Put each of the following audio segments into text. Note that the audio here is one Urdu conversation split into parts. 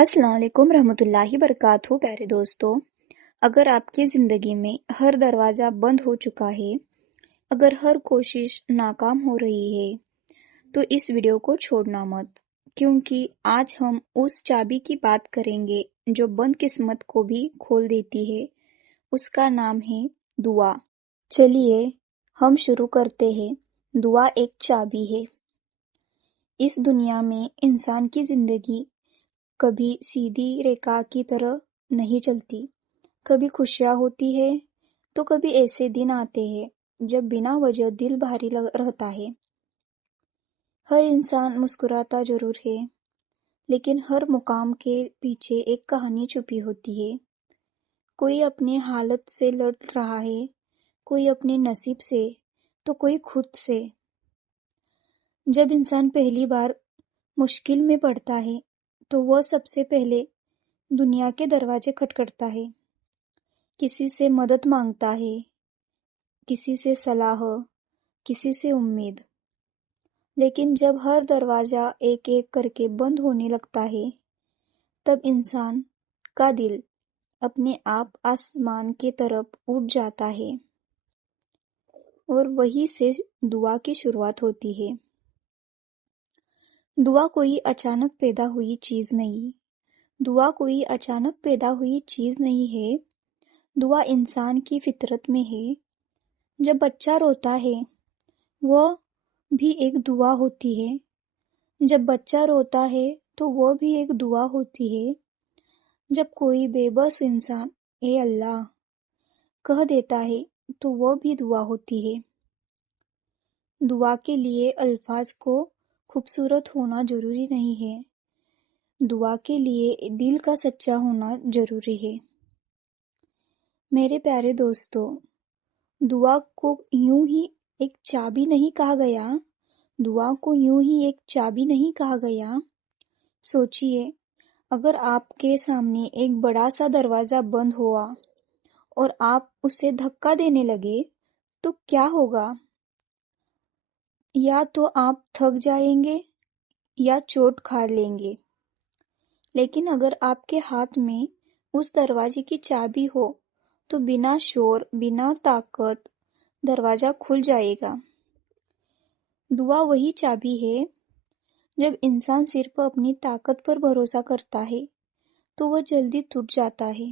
السلام علیکم رحمۃ اللہ وبرکاتہ۔ پیارے دوستو، اگر آپ کی زندگی میں ہر دروازہ بند ہو چکا ہے، اگر ہر کوشش ناکام ہو رہی ہے، تو اس ویڈیو کو چھوڑنا مت، کیونکہ آج ہم اس چابی کی بات کریں گے جو بند قسمت کو بھی کھول دیتی ہے۔ اس کا نام ہے دعا۔ چلیے ہم شروع کرتے ہیں۔ دعا ایک چابی ہے۔ اس دنیا میں انسان کی زندگی کبھی سیدھی ریکھا کی طرح نہیں چلتی، کبھی خوشیاں ہوتی ہے تو کبھی ایسے دن آتے ہیں جب بنا وجہ دل بھاری رہتا ہے۔ ہر انسان مسکراتا ضرور ہے، لیکن ہر مقام کے پیچھے ایک کہانی چھپی ہوتی ہے۔ کوئی اپنے حالت سے لڑ رہا ہے، کوئی اپنے نصیب سے تو کوئی خود سے۔ جب انسان پہلی بار مشکل میں پڑتا ہے تو وہ سب سے پہلے دنیا کے دروازے کھٹکھٹاتا ہے، کسی سے مدد مانگتا ہے، کسی سے صلاح، کسی سے امید۔ لیکن جب ہر دروازہ ایک ایک کر کے بند ہونے لگتا ہے، تب انسان کا دل اپنے آپ آسمان کی طرف اٹھ جاتا ہے، اور وہیں سے دعا کی شروعات ہوتی ہے۔ دعا کوئی اچانک پیدا ہوئی چیز نہیں، دعا کوئی اچانک پیدا ہوئی چیز نہیں ہے، دعا انسان کی فطرت میں ہے۔ جب بچہ روتا ہے وہ بھی ایک دعا ہوتی ہے، جب بچہ روتا ہے تو وہ بھی ایک دعا ہوتی ہے۔ جب کوئی بے بس انسان اے اللہ کہہ دیتا ہے تو وہ بھی دعا ہوتی ہے۔ دعا کے لیے الفاظ کو خوبصورت ہونا ضروری نہیں ہے، دعا کے لیے دل کا سچا ہونا ضروری ہے۔ میرے پیارے دوستو، دعا کو یوں ہی ایک چابی نہیں کہا گیا، دعا کو یوں ہی ایک چابی نہیں کہا گیا۔ سوچئے، اگر آپ کے سامنے ایک بڑا سا دروازہ بند ہوا اور آپ اسے دھکا دینے لگے تو کیا ہوگا؟ یا تو آپ تھک جائیں گے یا چوٹ کھا لیں گے۔ لیکن اگر آپ کے ہاتھ میں اس دروازے کی چابی ہو تو بنا شور، بنا طاقت دروازہ کھل جائے گا۔ دعا وہی چابی ہے۔ جب انسان صرف اپنی طاقت پر بھروسہ کرتا ہے تو وہ جلدی ٹوٹ جاتا ہے،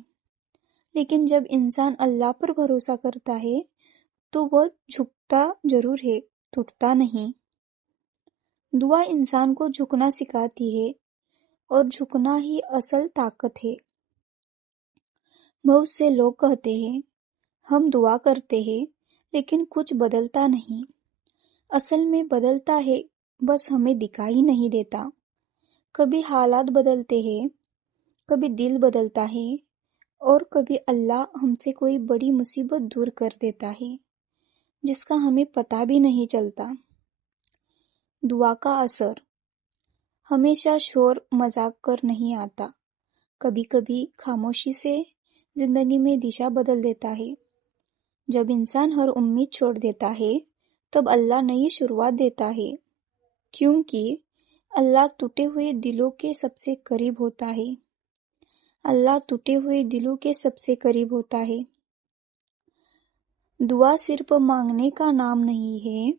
لیکن جب انسان اللہ پر بھروسہ کرتا ہے تو وہ جھکتا ضرور ہے، ٹوٹتا نہیں۔ دعا انسان کو جھکنا سکھاتی ہے، اور جھکنا ہی اصل طاقت ہے۔ بہت سے لوگ کہتے ہیں ہم دعا کرتے ہیں لیکن کچھ بدلتا نہیں۔ اصل میں بدلتا ہے، بس ہمیں دکھائی نہیں دیتا۔ کبھی حالات بدلتے ہیں، کبھی دل بدلتا ہے، اور کبھی اللہ ہم سے کوئی بڑی مصیبت دور کر دیتا ہے جس کا ہمیں پتہ بھی نہیں چلتا۔ دعا کا اثر ہمیشہ شور مذاق کر نہیں آتا، کبھی کبھی خاموشی سے زندگی میں دشا بدل دیتا ہے۔ جب انسان ہر امید چھوڑ دیتا ہے تب اللہ نئی شروعات دیتا ہے، کیونکہ اللہ ٹوٹے ہوئے دلوں کے سب سے قریب ہوتا ہے۔ اللہ ٹوٹے ہوئے دلوں کے سب سے قریب ہوتا ہے۔ دعا صرف مانگنے کا نام نہیں ہے،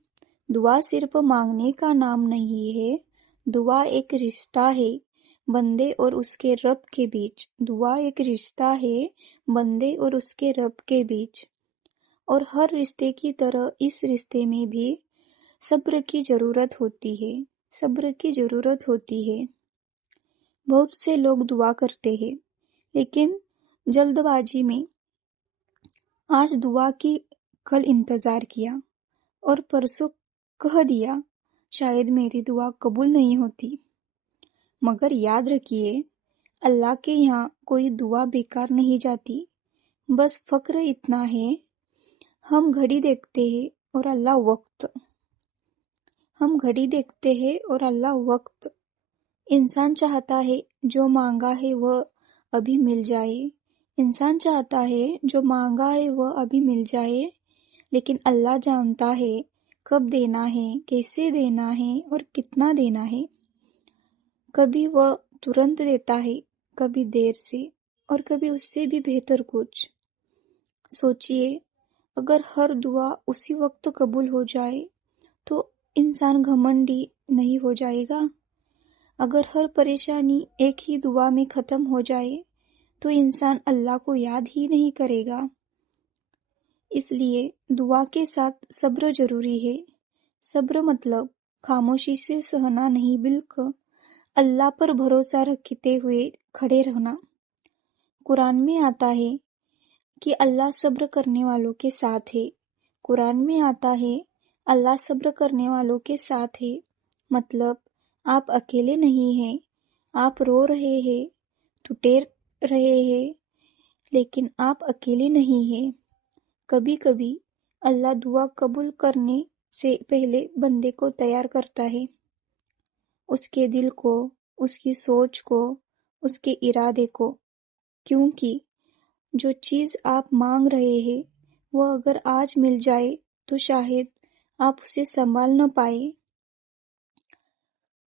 دعا صرف مانگنے کا نام نہیں ہے، دعا ایک رشتہ ہے بندے اور اس کے رب کے بیچ۔ دعا ایک رشتہ ہے بندے اور اس کے رب کے بیچ، اور ہر رشتے کی طرح اس رشتے میں بھی صبر کی ضرورت ہوتی ہے، صبر کی ضرورت ہوتی ہے۔ بہت سے لوگ دعا کرتے ہیں لیکن جلد بازی میں، آج دعا کی کل انتظار کیا اور پرسوں کہہ دیا شاید میری دعا قبول نہیں ہوتی۔ مگر یاد رکھیے، اللہ کے یہاں کوئی دعا بیکار نہیں جاتی۔ بس فقر اتنا ہے، ہم گھڑی دیکھتے ہیں اور اللہ وقت، ہم گھڑی دیکھتے ہیں اور اللہ وقت۔ انسان چاہتا ہے جو مانگا ہے وہ ابھی مل جائے، انسان چاہتا ہے جو مانگا ہے وہ ابھی مل جائے، لیکن اللہ جانتا ہے کب دینا ہے، کیسے دینا ہے اور کتنا دینا ہے۔ کبھی وہ ترنت دیتا ہے کبھی دیر سے اور کبھی اس سے بھی بہتر کچھ۔ سوچئے اگر ہر دعا اسی وقت قبول ہو جائے تو انسان گھمنڈی نہیں ہو جائے گا؟ اگر ہر پریشانی ایک ہی دعا میں ختم ہو جائے تو انسان اللہ کو یاد ہی نہیں کرے گا۔ اس لیے دعا کے ساتھ صبر ضروری ہے۔ صبر مطلب خاموشی سے سہنا نہیں، بلکہ اللہ پر بھروسہ رکھتے ہوئے کھڑے رہنا۔ قرآن میں آتا ہے کہ اللہ صبر کرنے والوں کے ساتھ ہے۔ قرآن میں آتا ہے اللہ صبر کرنے والوں کے ساتھ ہے، مطلب آپ اکیلے نہیں ہیں، آپ رو رہے ہیں، ٹوٹے رہے ہیں، لیکن آپ اکیلے نہیں ہیں۔ کبھی کبھی اللہ دعا قبول کرنے سے پہلے بندے کو تیار کرتا ہے، اس کے دل کو، اس کی سوچ کو، اس کے ارادے کو، کیونکہ جو چیز آپ مانگ رہے ہیں وہ اگر آج مل جائے تو شاید آپ اسے سنبھال نہ پائے۔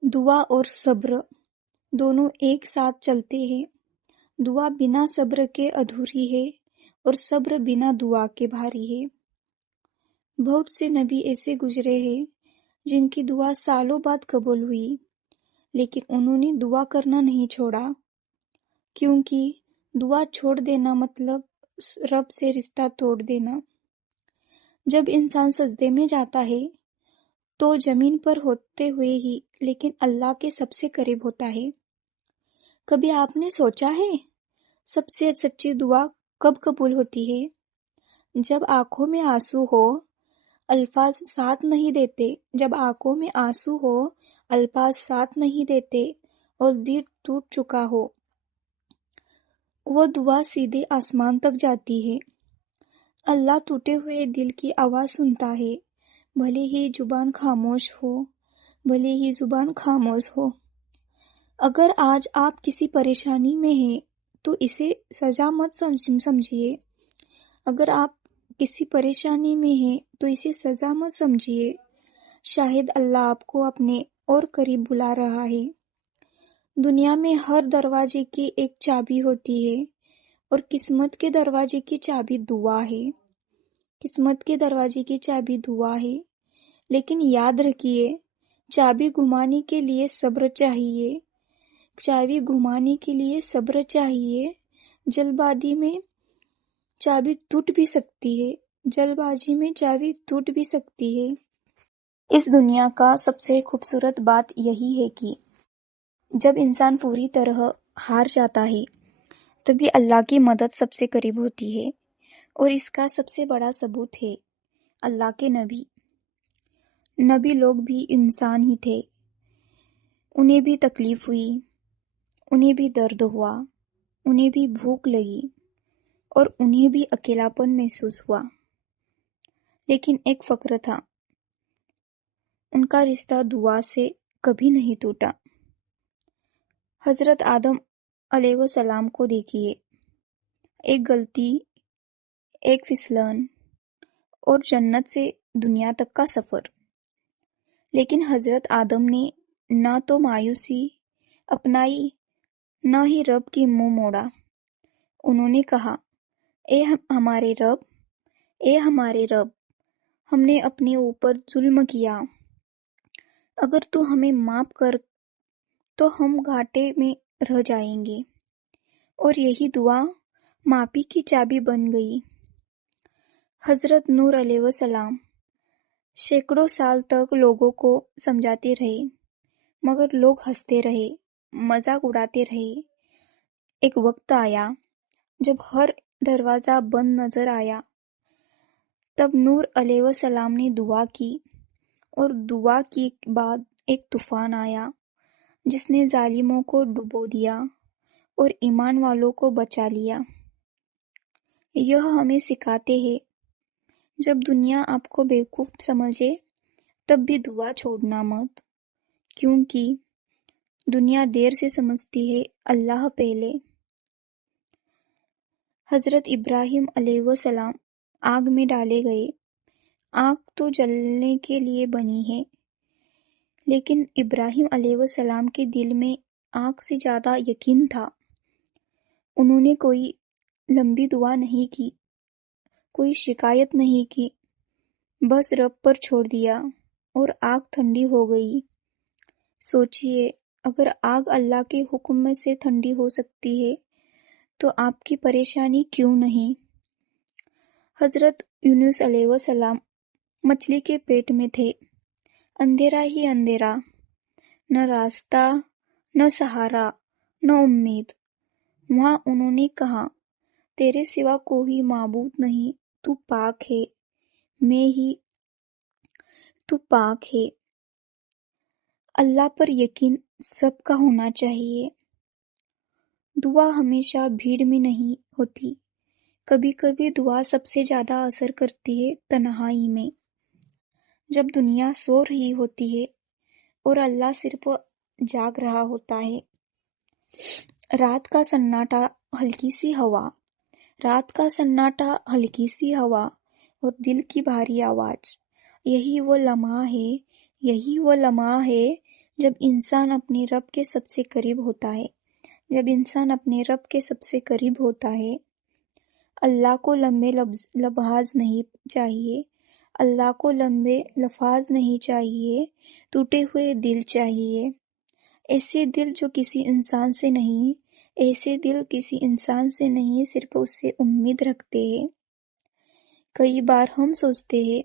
دعا اور صبر دونوں ایک ساتھ چلتے ہیں۔ دعا بنا صبر کے ادھوری ہے اور صبر بنا دعا کے بھاری ہے۔ بہت سے نبی ایسے گزرے ہیں جن کی دعا سالوں بعد قبول ہوئی، لیکن انہوں نے دعا کرنا نہیں چھوڑا، کیونکہ دعا چھوڑ دینا مطلب رب سے رشتہ توڑ دینا۔ جب انسان سجدے میں جاتا ہے تو زمین پر ہوتے ہوئے ہی لیکن اللہ کے سب سے قریب ہوتا ہے۔ کبھی آپ نے سوچا ہے سب سے سچی دعا کب قبول ہوتی ہے؟ جب آنکھوں میں آنسو ہو، الفاظ ساتھ نہیں دیتے، جب آنکھوں میں آنسو ہو، الفاظ ساتھ نہیں دیتے اور دل ٹوٹ چکا ہو، وہ دعا سیدھے آسمان تک جاتی ہے۔ اللہ ٹوٹے ہوئے دل کی آواز سنتا ہے، بھلے ہی زبان خاموش ہو، بھلے ہی زبان خاموش ہو۔ اگر آج آپ کسی پریشانی میں ہیں تو اسے سزا مت سمجھیے۔ اگر آپ کسی پریشانی میں ہیں تو اسے سزا مت سمجھیے، شاید اللہ آپ کو اپنے اور قریب بلا رہا ہے۔ دنیا میں ہر دروازے کی ایک چابی ہوتی ہے اور قسمت کے دروازے کی چابی دعا ہے۔ قسمت کے دروازے کی چابی دعا ہے، لیکن یاد رکھیے چابی گھمانے کے لیے صبر چاہیے۔ چابی گھمانے کے لیے صبر چاہیے۔ جلد بازی میں چابی ٹوٹ بھی سکتی ہے، جلد بازی میں چابی ٹوٹ بھی سکتی ہے۔ اس دنیا کا سب سے خوبصورت بات یہی ہے کہ جب انسان پوری طرح ہار جاتا ہے تبھی اللہ کی مدد سب سے قریب ہوتی ہے، اور اس کا سب سے بڑا ثبوت ہے اللہ کے نبی۔ نبی لوگ بھی انسان ہی تھے، انہیں بھی تکلیف ہوئی، انہیں بھی درد ہوا، انہیں بھی بھوک لگی اور انہیں بھی اکیلاپن محسوس ہوا، لیکن ایک فخر تھا، ان کا رشتہ دعا سے کبھی نہیں ٹوٹا۔ حضرت آدم علیہ السلام کو دیکھیے، ایک غلطی، ایک پھسلن اور جنت سے دنیا تک کا سفر، لیکن حضرت آدم نے نہ تو مایوسی اپنائی نہ ہی رب کی منہ موڑا۔ انہوں نے کہا، اے ہمارے رب، اے ہمارے رب، ہم نے اپنے اوپر ظلم کیا، اگر تو ہمیں معاف کر تو ہم گھاٹے میں رہ جائیں گے۔ اور یہی دعا معافی کی چابی بن گئی۔ حضرت نوح علیہ السلام سینکڑوں سال تک لوگوں کو سمجھاتے رہے، مگر لوگ ہنستے رہے، مذاق اڑاتے رہے۔ ایک وقت آیا جب ہر دروازہ بند نظر آیا، تب نوح علیہ السلام نے دعا کی، اور دعا کے بعد ایک طوفان آیا جس نے ظالموں کو ڈبو دیا اور ایمان والوں کو بچا لیا۔ یہ ہمیں سکھاتے ہیں جب دنیا آپ کو بیوقوف سمجھے تب بھی دعا چھوڑنا مت، کیونکہ دنیا دیر سے سمجھتی ہے، اللہ پہلے۔ حضرت ابراہیم علیہ السلام آگ میں ڈالے گئے۔ آگ تو جلنے کے لیے بنی ہے، لیکن ابراہیم علیہ السلام کے دل میں آگ سے زیادہ یقین تھا انہوں نے کوئی لمبی دعا نہیں کی، کوئی شکایت نہیں کی، بس رب پر چھوڑ دیا اور آگ ٹھنڈی ہو گئی۔ سوچئے، اگر آگ اللہ کے حکم میں سے ٹھنڈی ہو سکتی ہے تو آپ کی پریشانی کیوں نہیں؟ حضرت یونس علیہ السلام مچھلی کے پیٹ میں تھے، اندھیرا ہی اندھیرا، نہ راستہ، نہ سہارا، نہ امید۔ وہاں انہوں نے کہا، تیرے سوا کوئی معبود نہیں، تو پاک ہے، میں ہی تو پاک ہے۔ اللہ پر یقین سب کا ہونا چاہیے۔ دعا ہمیشہ بھیڑ میں نہیں ہوتی، کبھی کبھی دعا سب سے زیادہ اثر کرتی ہے تنہائی میں، جب دنیا سو رہی ہوتی ہے اور اللہ صرف جاگ رہا ہوتا ہے۔ رات کا سناٹا، ہلکی سی ہوا، رات کا سناٹا، ہلکی سی ہوا اور دل کی بھاری آواز، یہی وہ لمحہ ہے جب انسان اپنے رب کے سب سے قریب ہوتا ہے۔ جب انسان اپنے رب کے سب سے قریب ہوتا ہے، اللہ کو لمبے لباس نہیں چاہیے، اللہ کو لمبے لفاظ نہیں چاہیے، ٹوٹے ہوئے دل چاہیے، ایسے دل جو کسی انسان سے نہیں، ایسے دل کسی انسان سے نہیں، صرف اس سے امید رکھتے ہیں۔ کئی بار ہم سوچتے ہیں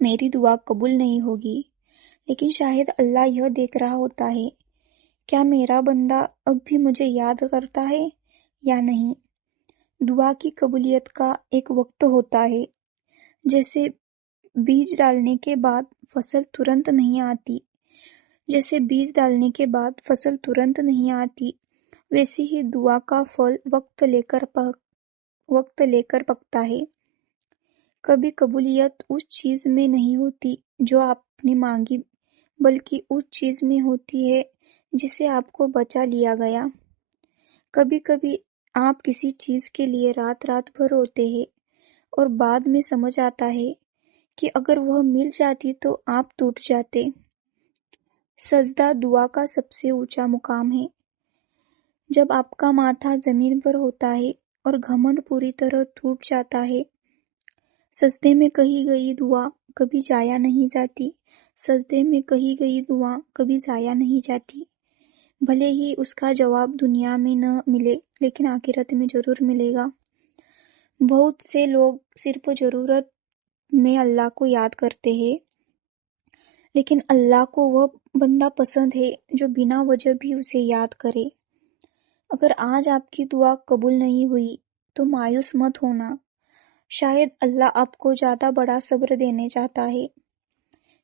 میری دعا قبول نہیں ہوگی، لیکن شاید اللہ یہ دیکھ رہا ہوتا ہے، کیا میرا بندہ اب بھی مجھے یاد کرتا ہے یا نہیں۔ دعا کی قبولیت کا ایک وقت ہوتا ہے، جیسے بیج ڈالنے کے بعد فصل ترنت نہیں آتی، ویسے ہی دعا کا پھل وقت لے کر پکتا ہے۔ کبھی قبولیت اس چیز میں نہیں ہوتی جو آپ نے مانگی، بلکہ اس چیز میں ہوتی ہے جسے آپ کو بچا لیا گیا۔ کبھی کبھی آپ کسی چیز کے لیے رات بھر روتے ہیں اور بعد میں سمجھ آتا ہے کہ اگر وہ مل جاتی تو آپ ٹوٹ جاتے۔ سجدہ دعا کا سب سے اونچا مقام ہے۔ جب آپ کا ماتھا زمین پر ہوتا ہے اور گھمنڈ پوری طرح ٹوٹ جاتا ہے۔ سجدے میں کہی گئی دعا کبھی ضائع نہیں جاتی، سجدے میں کہی گئی دعا کبھی ضائع نہیں جاتی، بھلے ہی اس کا جواب دنیا میں نہ ملے لیکن آخرت میں ضرور ملے گا۔ بہت سے لوگ صرف ضرورت میں اللہ کو یاد کرتے ہیں، لیکن اللہ کو وہ بندہ پسند ہے جو بنا وجہ بھی اسے یاد کرے۔ اگر آج آپ کی دعا قبول نہیں ہوئی تو مایوس مت ہونا، شاید اللہ آپ کو زیادہ بڑا صبر دینے چاہتا ہے۔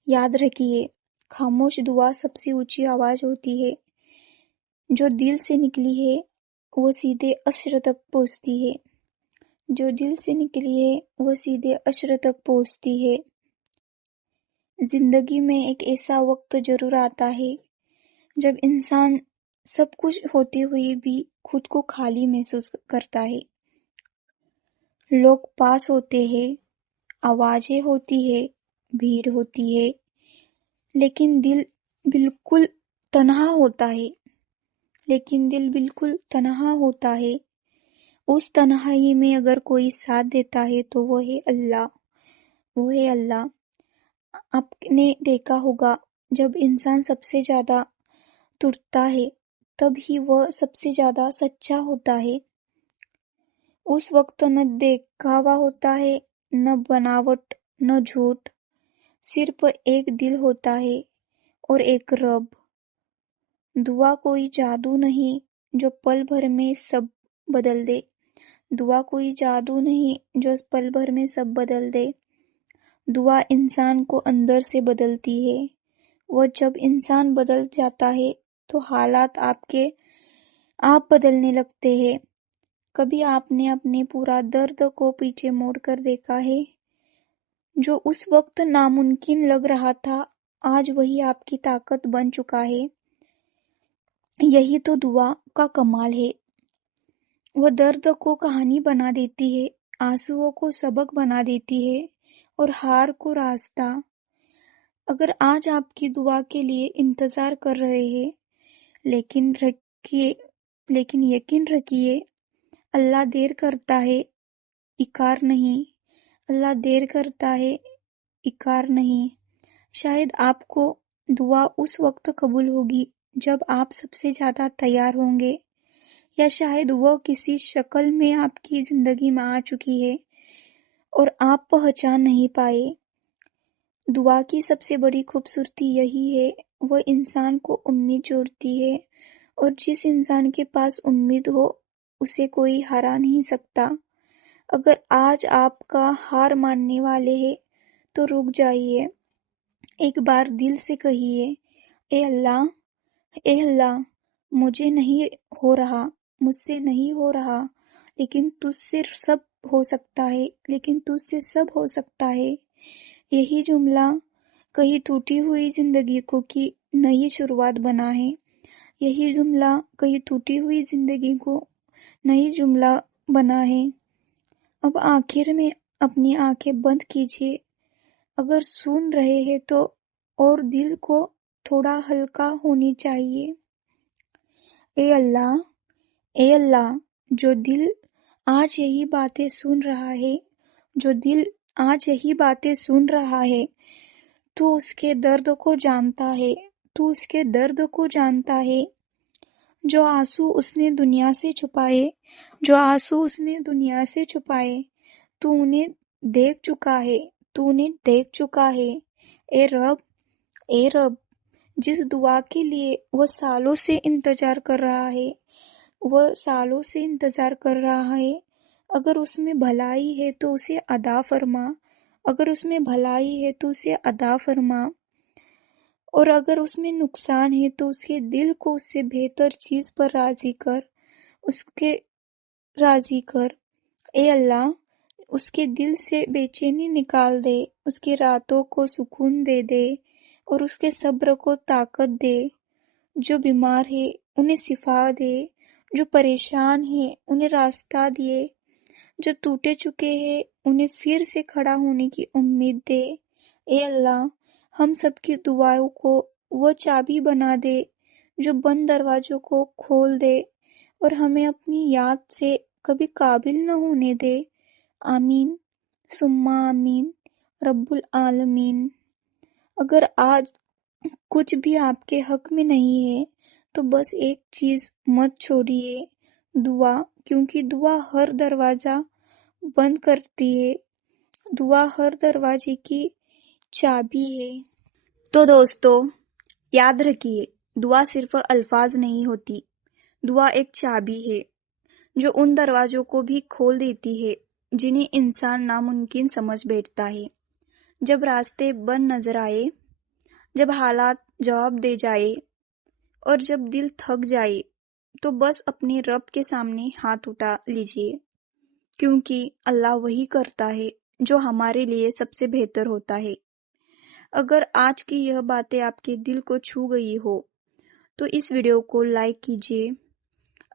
یاد رکھیے، خاموش دعا سب سے اونچی آواز ہوتی ہے، جو دل سے نکلی ہے وہ سیدھے عرش تک پہنچتی ہے، جو دل سے نکلی ہے وہ سیدھے عرش تک پہنچتی ہے۔ زندگی میں ایک ایسا وقت ضرور آتا ہے جب انسان سب کچھ ہوتے ہوئے بھی خود کو خالی محسوس کرتا ہے۔ لوگ پاس ہوتے ہیں، آوازیں ہوتی ہے، بھیڑ ہوتی ہے، لیکن دل بالکل تنہا ہوتا ہے۔ اس تنہائی میں اگر کوئی ساتھ دیتا ہے تو وہ ہے اللہ۔ آپ نے دیکھا ہوگا، جب انسان سب سے زیادہ ٹوٹتا ہے تب ہی وہ سب سے زیادہ سچا ہوتا ہے۔ اس وقت نہ دکھاوا ہوتا ہے، نہ بناوٹ، نہ جھوٹ، صرف ایک دل ہوتا ہے اور ایک رب۔ دعا کوئی جادو نہیں جو پل بھر میں سب بدل دے، دعا کوئی جادو نہیں جو پل بھر میں سب بدل دے۔ دعا انسان کو اندر سے بدلتی ہے، وہ جب انسان بدل جاتا ہے تو حالات آپ بدلنے لگتے ہیں۔ کبھی آپ نے اپنے پورا درد کو پیچھے موڑ کر دیکھا ہے؟ جو اس وقت ناممکن لگ رہا تھا، آج وہی آپ کی طاقت بن چکا ہے۔ یہی تو دعا کا کمال ہے، وہ درد کو کہانی بنا دیتی ہے، آنسوؤں کو سبق بنا دیتی ہے اور ہار کو راستہ۔ اگر آج آپ کی دعا کے لیے انتظار کر رہے ہیں، لیکن رکھیے، لیکن یقین رکھیے اللہ دیر کرتا ہے، اکار نہیں۔ اللہ دیر کرتا ہے، اکار نہیں۔ شاید آپ کو دعا اس وقت قبول ہوگی جب آپ سب سے زیادہ تیار ہوں گے، یا شاید وہ کسی شکل میں آپ کی زندگی میں آ چکی ہے اور آپ پہچان نہیں پائے۔ دعا کی سب سے بڑی خوبصورتی یہی ہے، وہ انسان کو امید جوڑتی ہے، اور جس انسان کے پاس امید ہو اسے کوئی ہرا نہیں سکتا۔ اگر آج آپ کا ہار ماننے والے ہیں تو رک جائیے، ایک بار دل سے کہیے، اے اللہ، اے اللہ، مجھے نہیں ہو رہا، مجھ سے نہیں ہو رہا، لیکن تجھ سے سب ہو سکتا ہے، لیکن تجھ سے سب ہو سکتا ہے۔ یہی جملہ کہیں ٹوٹی ہوئی زندگی کو کی نئی شروعات بنا ہے۔ یہی جملہ کہیں ٹوٹی ہوئی زندگی کو نئی جملہ بنا ہے۔ اب آخر میں اپنی آنکھیں بند کیجیے، اگر سن رہے ہیں تو، اور دل کو تھوڑا ہلکا ہونی چاہیے۔ اے اللہ، اے اللہ، جو دل آج یہی باتیں سن رہا ہے، جو دل آج یہی باتیں سن رہا ہے، تو اس کے درد کو جانتا ہے، تو اس کے درد کو جانتا ہے۔ جو آنسو اس نے دنیا سے چھپائے، جو آنسو اس نے دنیا سے چھپائے، تو انہیں دیکھ چکا ہے، تو انہیں دیکھ چکا ہے۔ اے رب، اے رب، جس دعا کے لیے وہ سالوں سے انتظار کر رہا ہے، وہ سالوں سے انتظار کر رہا ہے، اگر اس میں بھلائی ہے تو اسے عطا فرما، اگر اس میں بھلائی ہے تو اسے عطا فرما، اور اگر اس میں نقصان ہے تو اس کے دل کو اس سے بہتر چیز پر راضی کر، اس کے راضی کر۔ اے اللہ، اس کے دل سے بے چینی نکال دے، اس کی راتوں کو سکون دے دے، اور اس کے صبر کو طاقت دے۔ جو بیمار ہے انہیں شفا دے، جو پریشان ہے انہیں راستہ دے، جو ٹوٹے چکے ہیں انہیں پھر سے کھڑا ہونے کی امید دے۔ اے اللہ، ہم سب کی دعاؤں کو وہ چابی بنا دے جو بند دروازوں کو کھول دے، اور ہمیں اپنی یاد سے کبھی قابل نہ ہونے دے۔ آمین ثم آمین رب العالمین۔ اگر آج کچھ بھی آپ کے حق میں نہیں ہے تو بس ایک چیز مت چھوڑیے، دعا، کیونکہ دعا ہر دروازہ بند کرتی ہے، دعا ہر دروازے کی چابی ہے۔ تو دوستو، یاد رکھیے، دعا صرف الفاظ نہیں ہوتی، دعا ایک چابی ہے جو ان دروازوں کو بھی کھول دیتی ہے جنہیں انسان ناممکن سمجھ بیٹھتا ہے۔ جب راستے بند نظر آئے، جب حالات جواب دے جائے، اور جب دل تھک جائے، تو بس اپنے رب کے سامنے ہاتھ اٹھا لیجئے، کیونکہ اللہ وہی کرتا ہے جو ہمارے لیے سب سے بہتر ہوتا ہے۔ اگر آج کی یہ باتیں آپ کے دل کو چھو گئی ہو تو اس ویڈیو کو لائک کیجئے،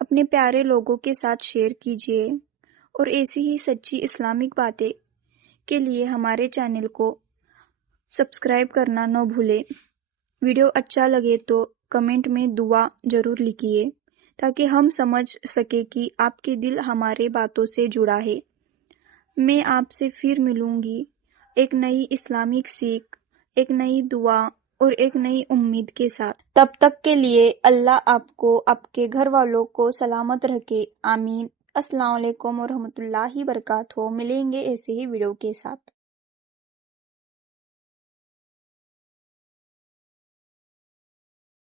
اپنے پیارے لوگوں کے ساتھ شیئر کیجئے، اور ایسی ہی سچی اسلامک باتیں کے لیے ہمارے چینل کو سبسکرائب کرنا نہ بھولیں۔ ویڈیو اچھا لگے تو کمنٹ میں دعا ضرور لکھیے تاکہ ہم سمجھ سکیں کہ آپ کے دل ہمارے باتوں سے جڑا ہے۔ میں آپ سے پھر ملوں گی ایک نئی اسلامک سیکھ، ایک نئی دعا اور ایک نئی امید کے ساتھ۔ تب تک کے لیے اللہ آپ کو، آپ کے گھر والوں کو سلامت رکھے، آمین۔ السلام علیکم ورحمۃ اللہ وبرکاتہ۔ ملیں گے ایسے ہی ویڈیو کے ساتھ۔